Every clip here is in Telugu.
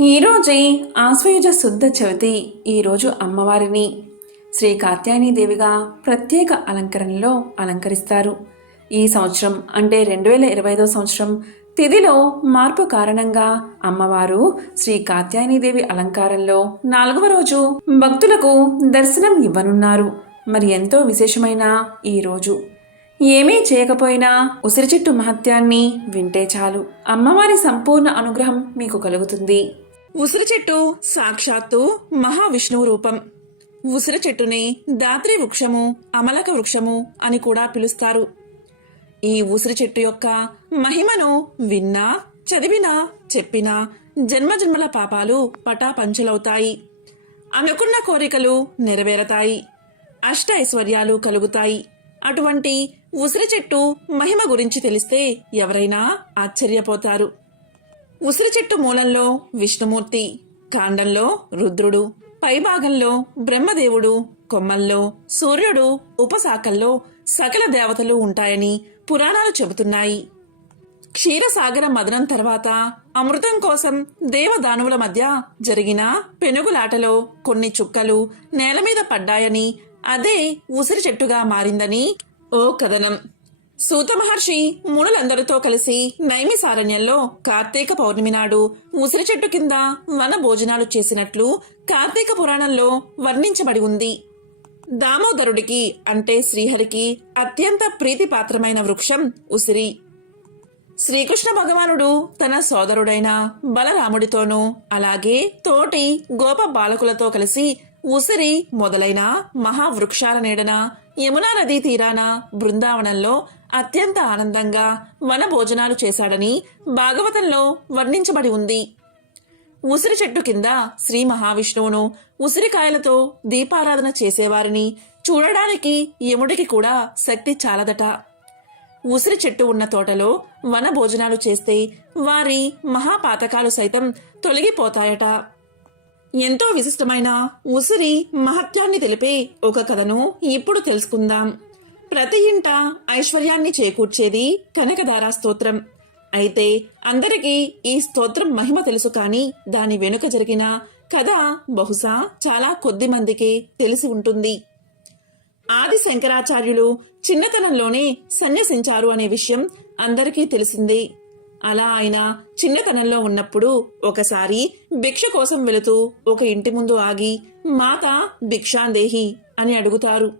ఈరోజే ఆశ్వయుజ శుద్ధ చవితి ఈరోజు అమ్మవారిని. శ్రీ కాత్యాయని దేవిగా ప్రత్యేక అలంకరణలో అలంకరిస్తారు. ఈ సంవత్సరం అంటే రెండు వేల ఇరవై ఐదో సంవత్సరం తిథిలో మార్పు కారణంగా అమ్మవారు శ్రీ కాత్యాయని దేవి అలంకారంలో నాలుగవ రోజు భక్తులకు దర్శనం ఇవ్వనున్నారు. మరి ఎంతో విశేషమైన ఈ రోజు. ఏమీ చేయకపోయినా ఉసిరి చెట్టు మహత్యాన్ని వింటే చాలు. అమ్మవారి సంపూర్ణ అనుగ్రహం మీకు కలుగుతుంది. ఉసిరి చెట్టు సాక్షాత్తు మహావిష్ణువు రూపం. ఉసిరి చెట్టుని దాత్రి వృక్షము అమలక వృక్షము అని కూడా పిలుస్తారు. ఈ ఉసిరి చెట్టు యొక్క మహిమను విన్నా చదివినా చెప్పినా జన్మజన్మల పాపాలు పటాపంచలవుతాయి. అనుకున్న కోరికలు నెరవేరతాయి. అష్ట ఐశ్వర్యాలు కలుగుతాయి. అటువంటి ఉసిరి చెట్టు మహిమ గురించి తెలిస్తే ఎవరైనా ఆశ్చర్యపోతారు. ఉసిరి చెట్టు మూలంలో విష్ణుమూర్తి కాండంలో రుద్రుడు పైభాగంలో బ్రహ్మదేవుడు కొమ్మల్లో సూర్యుడు ఉపశాఖల్లో సకల దేవతలు ఉంటాయని పురాణాలు చెబుతున్నాయి. క్షీరసాగర మదనం తర్వాత అమృతం కోసం దేవదానువుల మధ్య జరిగిన పెనుగులాటలో కొన్ని చుక్కలు నేల మీద పడ్డాయని అదే ఉసిరి చెట్టుగా మారిందని ఓ కథనం. సూత మహర్షి మునులందరితో కలిసి నైమిసారణ్యంలో కార్తీక పౌర్ణమి నాడు ఉసిరి చెట్టు కింద వన భోజనాలు చేసినట్లు కార్తీక పురాణంలో వర్ణించబడి ఉంది. దామోదరుడికి అంటే శ్రీహరికి అత్యంత ప్రీతిపాత్రమైన వృక్షం ఉసిరి. శ్రీకృష్ణ భగవానుడు తన సోదరుడైన బలరాముడితోనూ అలాగే తోటి గోప బాలకులతో కలిసి ఉసిరి మొదలైన మహావృక్షాల నీడన యమునా నదీ తీరాన బృందావనంలో అత్యంత ఆనందంగా వన భోజనాలు చేశాడని భాగవతంలో వర్ణించబడి ఉంది. ఉసిరి చెట్టు కింద శ్రీ మహావిష్ణువును ఉసిరికాయలతో దీపారాధన చేసేవారిని చూడడానికి యముడికి కూడా శక్తి చాలదట. ఉసిరి చెట్టు ఉన్న తోటలో వన భోజనాలు చేస్తే వారి మహాపాతకాలు సైతం తొలగిపోతాయట. ఎంతో విశిష్టమైన ఉసిరి మహత్యాన్ని తెలిపే ఒక కథను ఇప్పుడు తెలుసుకుందాం. ప్రతి ఇంట ఐశ్వర్యాన్ని చేకూర్చేది కనకధారా స్తోత్రం. అయితే అందరికీ ఈ స్తోత్రం మహిమ తెలుసు కానీ దాని వెనుక జరిగిన కథ బహుశా చాలా కొద్ది మందికే తెలిసి ఉంటుంది. ఆది శంకరాచార్యులు చిన్నతనంలోనే సన్యసించారు అనే విషయం అందరికీ తెలిసిందే. అలా ఆయన చిన్నతనంలో ఉన్నప్పుడు ఒకసారి భిక్ష కోసం వెళుతూ ఒక ఇంటి ముందు ఆగి మాత భిక్షాందేహి అని అడుగుతారు.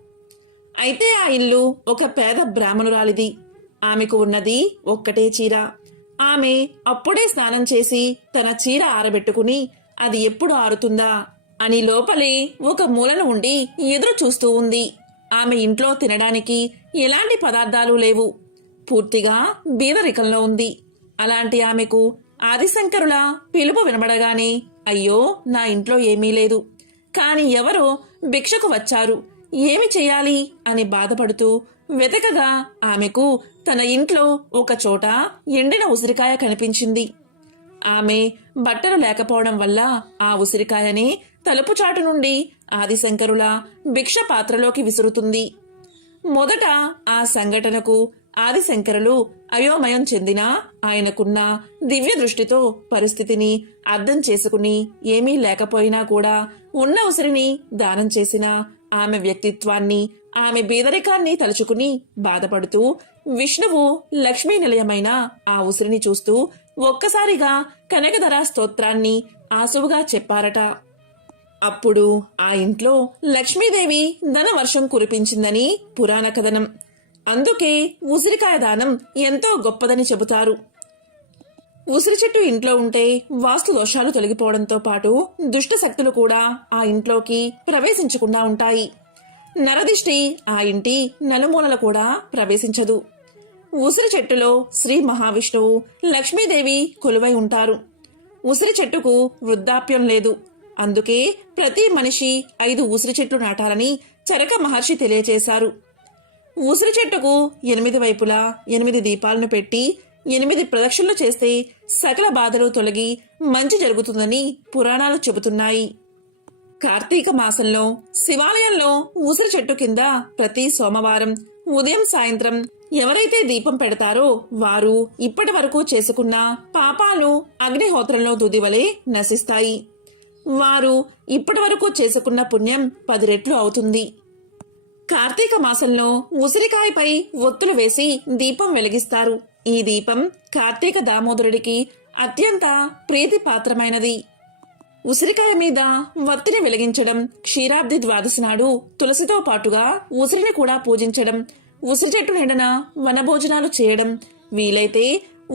అయితే ఆ ఇల్లు ఒక పేద బ్రాహ్మణురాలిది. ఆమెకు ఉన్నది ఒక్కటే చీర. ఆమె అప్పుడే స్నానం చేసి తన చీర ఆరబెట్టుకుని అది ఎప్పుడు ఆరుతుందా? అని లోపలే ఒక మూలన ఉండి ఎదురు చూస్తూ ఉంది. ఆమె ఇంట్లో తినడానికి ఎలాంటి పదార్థాలు లేవు. పూర్తిగా బీదరికంలో ఉంది. అలాంటి ఆమెకు ఆదిశంకరుల పిలుపు వినబడగానే అయ్యో నా ఇంట్లో ఏమీ లేదు. కాని ఎవరో భిక్షకు వచ్చారు. ఏమి చేయాలి? అని బాధపడుతూ వెతకగా ఆమెకు తన ఇంట్లో ఒక చోట ఎండిన ఉసిరికాయ కనిపించింది. ఆమె బట్టలు లేకపోవడం వల్ల ఆ ఉసిరికాయని తలుపు చాటు నుండి ఆదిశంకరుల భిక్ష పాత్రలోకి విసురుతుంది. మొదట ఆ సంఘటనకు ఆదిశంకరులు అయోమయం చెందిన ఆయనకున్న దివ్య దృష్టితో పరిస్థితిని అర్థం చేసుకుని ఏమీ లేకపోయినా కూడా ఉన్న ఉసిరిని దానం చేసిన ఆమె వ్యక్తిత్వాన్ని ఆమె బీదరికాన్ని తలుచుకుని బాధపడుతూ విష్ణువు లక్ష్మీ నిలయమైన ఆ ఉసిరిని చూస్తూ ఒక్కసారిగా కనకధర స్తోత్రాన్ని ఆసువుగా చెప్పారట. అప్పుడు ఆ ఇంట్లో లక్ష్మీదేవి ధనవర్షం కురిపించిందని పురాణ కథనం అందుకే ఉసిరికాయ దానం ఎంతో గొప్పదని చెబుతారు. ఉసిరి చెట్టు ఇంట్లో ఉంటే వాస్తు దోషాలు తొలగిపోవడంతో పాటు దుష్ట శక్తులు కూడా ఆ ఇంట్లోకి ప్రవేశించకుండా ఉంటాయి. నరదిష్టి ఆ ఇంటి నలుమూలల కూడా ప్రవేశించదు. ఉసిరి చెట్టులో శ్రీ మహావిష్ణువు లక్ష్మీదేవి కొలువై ఉంటారు. ఉసిరి చెట్టుకు వృద్ధాప్యం లేదు. అందుకే ప్రతి మనిషి ఐదు ఉసిరి చెట్లు నాటాలని చరక మహర్షి తెలియజేశారు ఉసిరి చెట్టుకు ఎనిమిది వైపులా ఎనిమిది దీపాలను పెట్టి ఎనిమిది ప్రదక్షిణలు చేస్తే సకల బాధలు తొలగి మంచి జరుగుతుందని పురాణాలు చెబుతున్నాయి. కార్తీక మాసంలో శివాలయంలో ఉసిరి చెట్టు కింద ప్రతి సోమవారం ఉదయం సాయంత్రం ఎవరైతే దీపం పెడతారో వారు ఇప్పటి వరకు చేసుకున్న పాపాలు అగ్నిహోత్రంలో దుదివలే నశిస్తాయి. వారు ఇప్పటి వరకు చేసుకున్న పుణ్యం పది రెట్లు అవుతుంది. కార్తీక మాసంలో ఉసిరికాయపై ఒత్తులు వేసి దీపం వెలిగిస్తారు. ఈ దీపం కార్తీక దామోదరుడికి అత్యంత ప్రీతిపాత్రమైనది. ఉసిరికాయ మీద వత్తిని వెలిగించడం క్షీరాబ్ది ద్వాదశి నాడు తులసితో పాటుగా ఉసిరిని కూడా పూజించడం ఉసిరి చెట్టు నీడన వనభోజనాలు చేయడం వీలైతే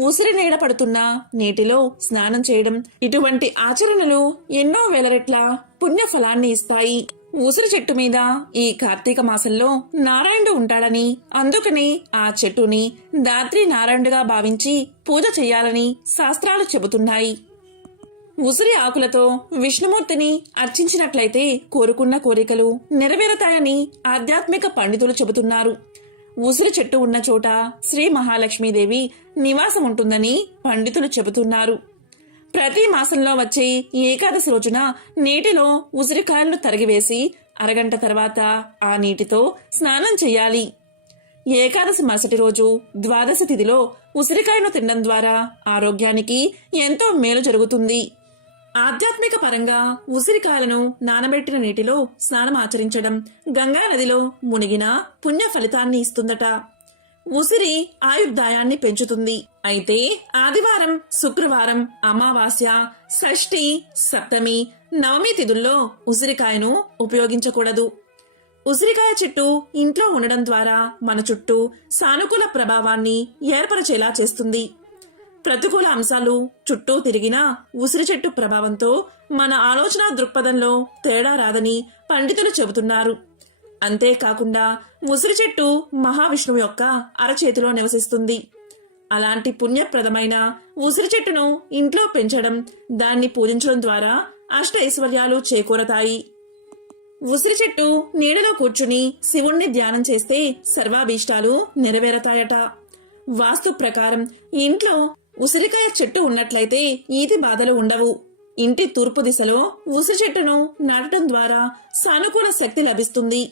ఉసిరి నీడ పడుతున్న నీటిలో స్నానం చేయడం. ఇటువంటి ఆచరణలు ఎన్నో వేల రెట్ల పుణ్యఫలాన్ని ఇస్తాయి. ఉసిరి చెట్టు మీద ఈ కార్తీక మాసంలో నారాయణుడు ఉంటాడని అందుకని ఆ చెట్టుని దాత్రి నారాయణుడుగా భావించి పూజ చేయాలని శాస్త్రాలు చెబుతున్నాయి. ఉసిరి ఆకులతో విష్ణుమూర్తిని అర్చించినట్లయితే కోరుకున్న కోరికలు నెరవేరుతాయని ఆధ్యాత్మిక పండితులు చెబుతున్నారు. ఉసిరి చెట్టు ఉన్న చోట శ్రీ మహాలక్ష్మీదేవి నివాసం ఉంటుందని పండితులు చెబుతున్నారు. ప్రతి మాసంలో వచ్చే ఏకాదశి రోజున నీటిలో ఉసిరికాయలను తరిగివేసి అరగంట తర్వాత ఆ నీటితో స్నానం చేయాలి. ఏకాదశి మరుసటి రోజు ద్వాదశి తిథిలో ఉసిరికాయను తినడం ద్వారా ఆరోగ్యానికి ఎంతో మేలు జరుగుతుంది. ఆధ్యాత్మిక పరంగా ఉసిరికాయలను నానబెట్టిన నీటిలో స్నానం ఆచరించడం గంగా నదిలో మునిగిన పుణ్య ఫలితాన్ని ఇస్తుందట. ఉసిరి ఆయుర్దాయాన్ని పెంచుతుంది. అయితే ఆదివారం శుక్రవారం అమావాస్య షష్ఠి సప్తమి నవమి తిథుల్లో ఉసిరికాయను ఉపయోగించకూడదు. ఉసిరికాయ చెట్టు ఇంట్లో ఉండడం ద్వారా మన చుట్టూ సానుకూల ప్రభావాన్ని ఏర్పరిచేలా చేస్తుంది. ప్రతికూల అంశాలు చుట్టూ తిరిగిన ఉసిరి చెట్టు ప్రభావంతో మన ఆలోచన దృక్పథంలో తేడా రాదని పండితులు చెబుతున్నారు. అంతేకాకుండా ఉసిరి చెట్టు మహావిష్ణువు యొక్క అరచేతిలో నివసిస్తుంది. అలాంటి పుణ్యప్రదమైన ఉసిరి చెట్టును ఇంట్లో పెంచడం దాన్ని పూజించడం ద్వారా అష్ట ఐశ్వర్యాలు చేకూరతాయి. ఉసిరి చెట్టు నీడలో కూర్చుని శివుణ్ణి ధ్యానం చేస్తే సర్వాభీష్టాలు నెరవేరతాయట. వాస్తు ప్రకారం ఇంట్లో ఉసిరికాయ చెట్టు ఉన్నట్లయితే ఈది బాధలు ఉండవు. ఇంటి తూర్పు దిశలో ఉసిరి చెట్టును నాటడం ద్వారా సానుకూల శక్తి లభిస్తుంది.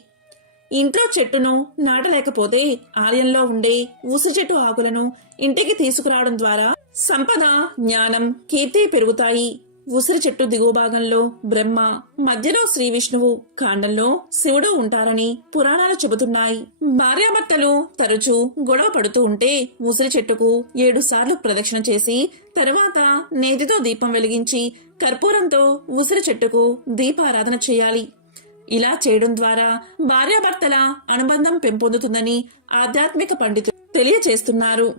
ఇంట్లో చెట్టును నాటలేకపోతే ఆలయంలో ఉండే ఉసిరి చెట్టు ఆకులను ఇంటికి తీసుకురావడం ద్వారా సంపద జ్ఞానం కీర్తి పెరుగుతాయి. ఉసిరి చెట్టు దిగువ భాగంలో బ్రహ్మ మధ్యలో శ్రీ విష్ణువు కాండంలో శివుడు ఉంటారని పురాణాలు చెబుతున్నాయి. భార్యాభర్తలు తరచూ గొడవ పడుతూ ఉంటే ఉసిరి చెట్టుకు ఏడు సార్లు ప్రదక్షిణ చేసి తరువాత నేతితో దీపం వెలిగించి కర్పూరంతో ఉసిరి చెట్టుకు దీపారాధన చేయాలి. ఇలా చేయడం ద్వారా భార్యాభర్తల అనుబంధం పెంపొందుతుందని ఆధ్యాత్మిక పండితులు తెలియచేస్తున్నారు.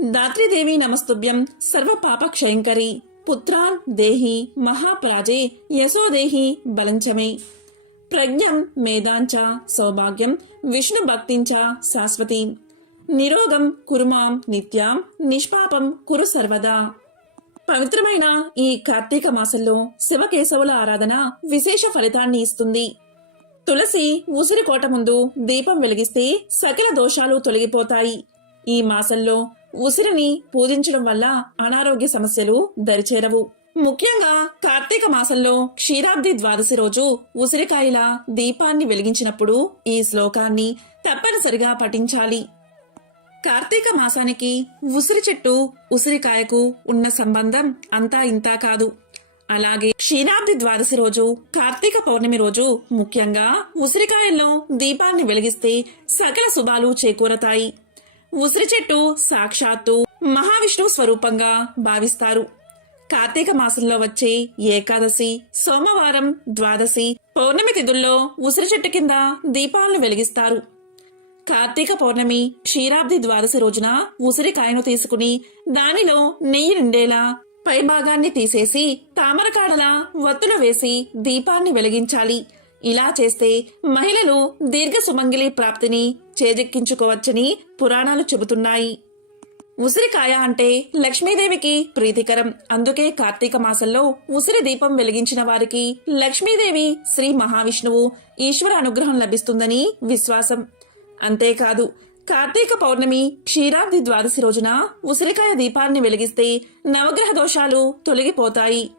దాత్రిదేవి నమస్తుభ్యం సర్వ పాప క్షయంకరి పుత్రాన్ దేహి మహాప్రాజే యశోదేహి బలంచమే. ప్రజ్ఞం మేధాంచ సౌభాగ్యం విష్ణు భక్తించ శాశ్వతి. నిరోగం కురుమాం నిత్యాం నిష్పాపం కురు సర్వదా. పవిత్రమైన ఈ కార్తీక మాసంలో శివకేశవుల ఆరాధన విశేష ఫలితాన్ని ఇస్తుంది. తులసి ఉసిరికోట ముందు దీపం వెలిగిస్తే సకల దోషాలు తొలగిపోతాయి. ఈ మాసంలో ఉసిరిని పూజించడం వల్ల అనారోగ్య సమస్యలు దరిచేరవు. ముఖ్యంగా కార్తీక మాసంలో క్షీరాబ్ది ద్వాదశి రోజు ఉసిరికాయల దీపాన్ని వెలిగించినప్పుడు ఈ శ్లోకాన్ని తప్పనిసరిగా పఠించాలి. కార్తీక మాసానికి ఉసిరి చెట్టు ఉసిరికాయకు ఉన్న సంబంధం అంతా ఇంతా కాదు. అలాగే క్షీరాబ్ది ద్వాదశి రోజు కార్తీక పౌర్ణమి రోజు ముఖ్యంగా ఉసిరికాయల్లో దీపాన్ని వెలిగిస్తే సకల శుభాలు చేకూరతాయి. ఉసిరి చెట్టు సాక్షాత్తు మహావిష్ణువు స్వరూపంగా భావిస్తారు. కార్తీక మాసంలో వచ్చే ఏకాదశి సోమవారం ద్వాదశి పౌర్ణమి తిథుల్లో ఉసిరి చెట్టు కింద దీపాలను వెలిగిస్తారు. కార్తీక పౌర్ణమి క్షీరాబ్ది ద్వాదశి రోజున ఉసిరికాయను తీసుకుని దానిలో నెయ్యి నిండేలా పై భాగాన్ని తీసేసి తామరకాడలా వత్తులు వేసి దీపాన్ని వెలిగించాలి. ఇలా చేస్తే మహిళలు దీర్ఘ సుమంగిలి ప్రాప్తిని చేజెక్కించుకోవచ్చని పురాణాలు చెబుతున్నాయి. ఉసిరికాయ అంటే లక్ష్మీదేవికి ప్రీతికరం. అందుకే కార్తీక మాసంలో ఉసిరి దీపం వెలిగించిన వారికి లక్ష్మీదేవి శ్రీ మహావిష్ణువు ఈశ్వర అనుగ్రహం లభిస్తుందని విశ్వాసం. అంతేకాదు కార్తీక పౌర్ణమి క్షీరాబ్ది ద్వాదశి రోజున ఉసిరికాయ దీపాన్ని వెలిగిస్తే నవగ్రహ దోషాలు తొలగిపోతాయి.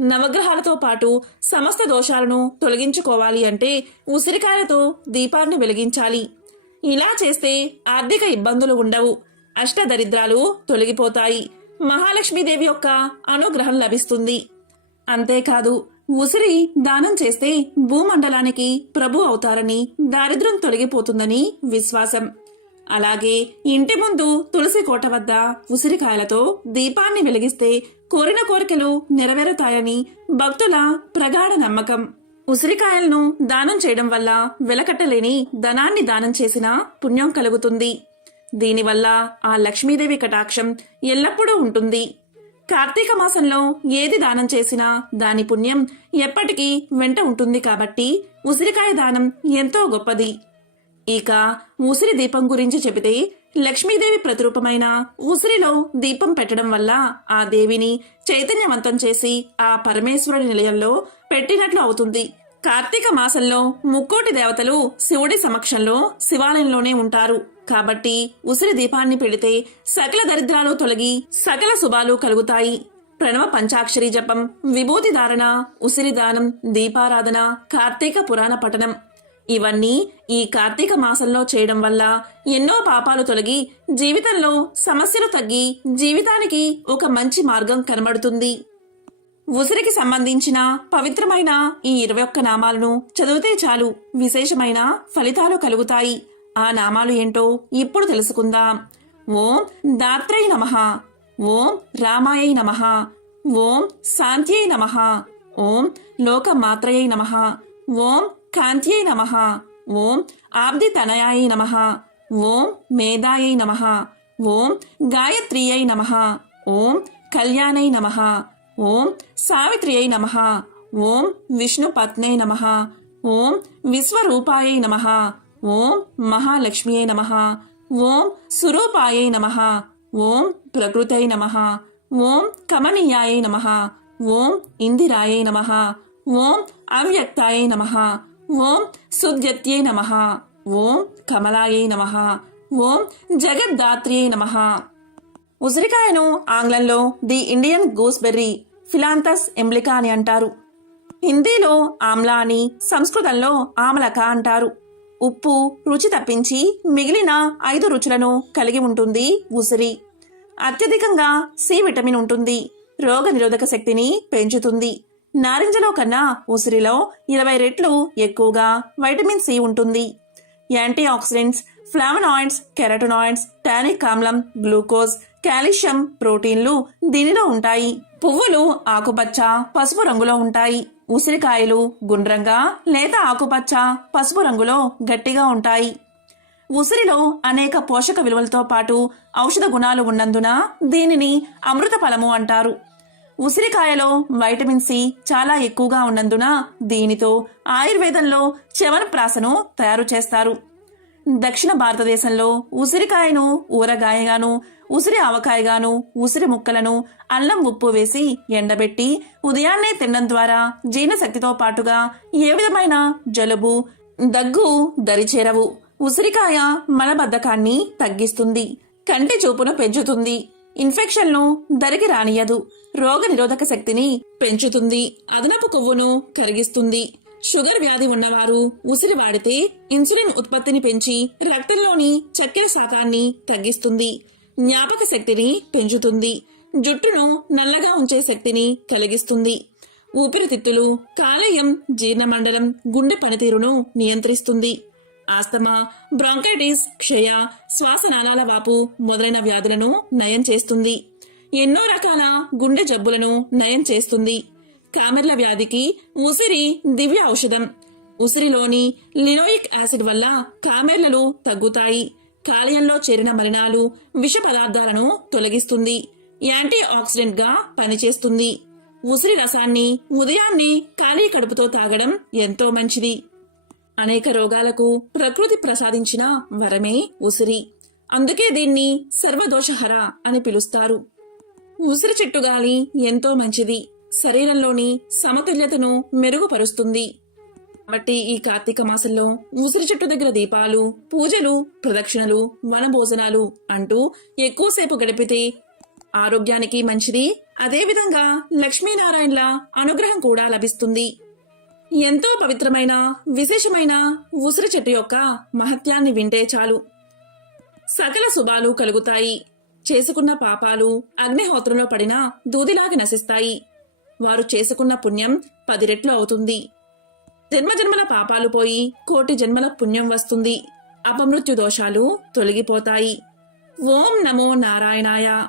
నవగ్రహాలతో పాటు సమస్త దోషాలను తొలగించుకోవాలి అంటే ఉసిరికాయలతో దీపాన్ని వెలిగించాలి. ఇలా చేస్తే ఆర్థిక ఇబ్బందులు ఉండవు అష్టదరిద్రాలు తొలగిపోతాయి. మహాలక్ష్మీదేవి యొక్క అనుగ్రహం లభిస్తుంది. అంతేకాదు ఉసిరి దానం చేస్తే భూమండలానికి ప్రభు అవుతారని దారిద్ర్యం తొలగిపోతుందని విశ్వాసం. అలాగే ఇంటి ముందు తులసి కోట వద్ద ఉసిరికాయలతో దీపాన్ని వెలిగిస్తే కోరిన కోరికలు నెరవేరుతాయని భక్తుల ప్రగాఢ నమ్మకం. ఉసిరికాయలను దానం చేయడం వల్ల వెలకట్టలేని ధనాన్ని దానం చేసిన పుణ్యం కలుగుతుంది. దీనివల్ల ఆ లక్ష్మీదేవి కటాక్షం ఎల్లప్పుడూ ఉంటుంది. కార్తీక మాసంలో ఏది దానం చేసినా దాని పుణ్యం ఎప్పటికీ వెంట ఉంటుంది కాబట్టి ఉసిరికాయ దానం ఎంతో గొప్పది. ఇక ఉసిరి దీపం గురించి చెబితే లక్ష్మీదేవి ప్రతిరూపమైన ఉసిరిలో దీపం పెట్టడం వల్ల ఆ దేవిని చైతన్యవంతం చేసి ఆ పరమేశ్వరుడి నిలయంలో పెట్టినట్లు అవుతుంది. కార్తీక మాసంలో ముక్కోటి దేవతలు శివుడి సమక్షంలో శివాలయంలోనే ఉంటారు. కాబట్టి ఉసిరి దీపాన్ని పెడితే సకల దరిద్రాలు తొలగి సకల శుభాలు కలుగుతాయి. ప్రణవ పంచాక్షరి జపం విభూతి ధారణ ఉసిరి దానం దీపారాధన కార్తీక పురాణ పఠనం. ఇవన్నీ ఈ కార్తీక మాసంలో చేయడం వల్ల ఎన్నో పాపాలు తొలగి జీవితంలో సమస్యలు తగ్గి జీవితానికి ఒక మంచి మార్గం కనబడుతుంది. ఉసిరికి సంబంధించిన పవిత్రమైన ఈ ఇరవై ఒక్క నామాలను చదివితే చాలు. విశేషమైన ఫలితాలు కలుగుతాయి. ఆ నామాలు ఏంటో ఇప్పుడు తెలుసుకుందాం ఓం దాత్రై నమ ఓం రామాయై నమ ఓం శాంత్యై నమ ఓం లోకమాత్రయై నమ ఓం కాంత్యై నమ ఓం ఆబ్దితనయాయై నమ ఓం మేధాయై నమ ఓం గాయత్రియై నమ ఓం కళ్యాణై నమ ఓం సావిత్రియై నమ ఓం విష్ణుపత్నై నమ ఓం విశ్వరూపాయై నమ ఓం మహాలక్ష్మ్యై నమ. ఓం సురూపాయై నమ. ఓం ప్రకృతై నమ. ఓం కమనీయాయై నమ. ఓం ఇందిరాయై నమ. ఓం అవ్యక్తాయై నమ. ఓం సుద్యత్యై నమ. ఓం కమలాయై నమ. ఓం జగద్దాత్ర్యై నమ. ఉసిరికాయను ఆంగ్లంలో the Indian gooseberry Phyllanthus emblica అని అంటారు. హిందీలో ఆమ్లా అని సంస్కృతంలో ఆమలక అంటారు. ఉప్పు రుచి తప్పించి మిగిలిన ఐదు రుచులను కలిగి ఉంటుంది ఉసిరి. అత్యధికంగా సి విటమిన్ ఉంటుంది. రోగ నిరోధక శక్తిని పెంచుతుంది. నారింజలో కన్నా ఉసిరిలో ఇరవై రెట్లు ఎక్కువగా వైటమిన్ సి ఉంటుంది. Antioxidants flavonoids carotenoids tannic ఆమ్లం గ్లూకోజ్ కాల్షియం ప్రోటీన్లు దీనిలో ఉంటాయి. పువ్వులు ఆకుపచ్చ పసుపు రంగులో ఉంటాయి. ఉసిరికాయలు గుండ్రంగా లేత ఆకుపచ్చ పసుపు రంగులో గట్టిగా ఉంటాయి. ఉసిరిలో అనేక పోషక విలువలతో పాటు ఔషధ గుణాలు ఉన్నందున దీనిని అమృత ఫలము అంటారు. ఉసిరికాయలో వైటమిన్ సి చాలా ఎక్కువగా ఉన్నందున దీనితో ఆయుర్వేదంలో చవనప్రాసను తయారు చేస్తారు. దక్షిణ భారతదేశంలో ఉసిరికాయను ఊరగాయగాను ఉసిరి ఆవకాయగాను ఉసిరి ముక్కలను అల్లం ఉప్పు వేసి ఎండబెట్టి ఉదయాన్నే తినడం ద్వారా జీర్ణశక్తితో పాటుగా ఏ విధమైన జలుబు దగ్గు దరిచేరవు ఉసిరికాయ మలబద్ధకాన్ని తగ్గిస్తుంది కంటి చూపును పెంచుతుంది ఇన్ఫెక్షన్ను దరికి రానియదు రోగ నిరోధక శక్తిని పెంచుతుంది అదనపు కొవ్వును కరిగిస్తుంది. షుగర్ వ్యాధి ఉన్నవారు ఉసిరి వాడితే ఇన్సులిన్ ఉత్పత్తిని పెంచి రక్తంలోని చక్కెర శాతాన్ని తగ్గిస్తుంది. జ్ఞాపక శక్తిని పెంచుతుంది. జుట్టును నల్లగా ఉంచే శక్తిని కలిగిస్తుంది. ఊపిరితిత్తులు కాలేయం జీర్ణమండలం గుండె పనితీరును నియంత్రిస్తుంది. ఆస్తమా బ్రాంకైటిస్ క్షయ శ్వాసనాళాల వాపు మొదలైన వ్యాధులను నయం చేస్తుంది. ఎన్నో రకాల గుండె జబ్బులను నయం చేస్తుంది. కామెర్ల వ్యాధికి ఉసిరి దివ్య ఔషధం. ఉసిరిలోని లినోయిక్ యాసిడ్ వల్ల కామెర్లలు తగ్గుతాయి. కాలేయంలో చేరిన మలినాలు విష పదార్థాలను తొలగిస్తుంది. యాంటీ ఆక్సిడెంట్గా పనిచేస్తుంది. ఉసిరి రసాన్ని ఉదయాన్నే ఖాళీ కడుపుతో తాగడం ఎంతో మంచిది. అనేక రోగాలకు ప్రకృతి ప్రసాదించిన వరమే ఉసిరి. అందుకే దీన్ని సర్వదోషహర అని పిలుస్తారు. ఉసిరి చెట్టు గాలి ఎంతో మంచిది. శరీరంలోని సమతుల్యతను మెరుగుపరుస్తుంది. కాబట్టి ఈ కార్తీక మాసంలో ఉసిరి చెట్టు దగ్గర దీపాలు పూజలు ప్రదక్షిణలు వనభోజనాలు అంటూ ఎక్కువసేపు గడిపితే ఆరోగ్యానికి మంచిది. అదేవిధంగా లక్ష్మీనారాయణల అనుగ్రహం కూడా లభిస్తుంది. ఎంతో పవిత్రమైన విశేషమైన ఉసిరి చెట్టు యొక్క మహత్యాన్ని వింటే చాలు. సకల శుభాలు కలుగుతాయి. చేసుకున్న పాపాలు అగ్నిహోత్రంలో పడిన దూదిలాగి నశిస్తాయి. వారు చేసుకున్న పుణ్యం పది రెట్లు అవుతుంది. జన్మజన్మల పాపాలు పోయి కోటి జన్మల పుణ్యం వస్తుంది. అపమృత్యు దోషాలు తొలగిపోతాయి. ఓం నమో నారాయణాయ.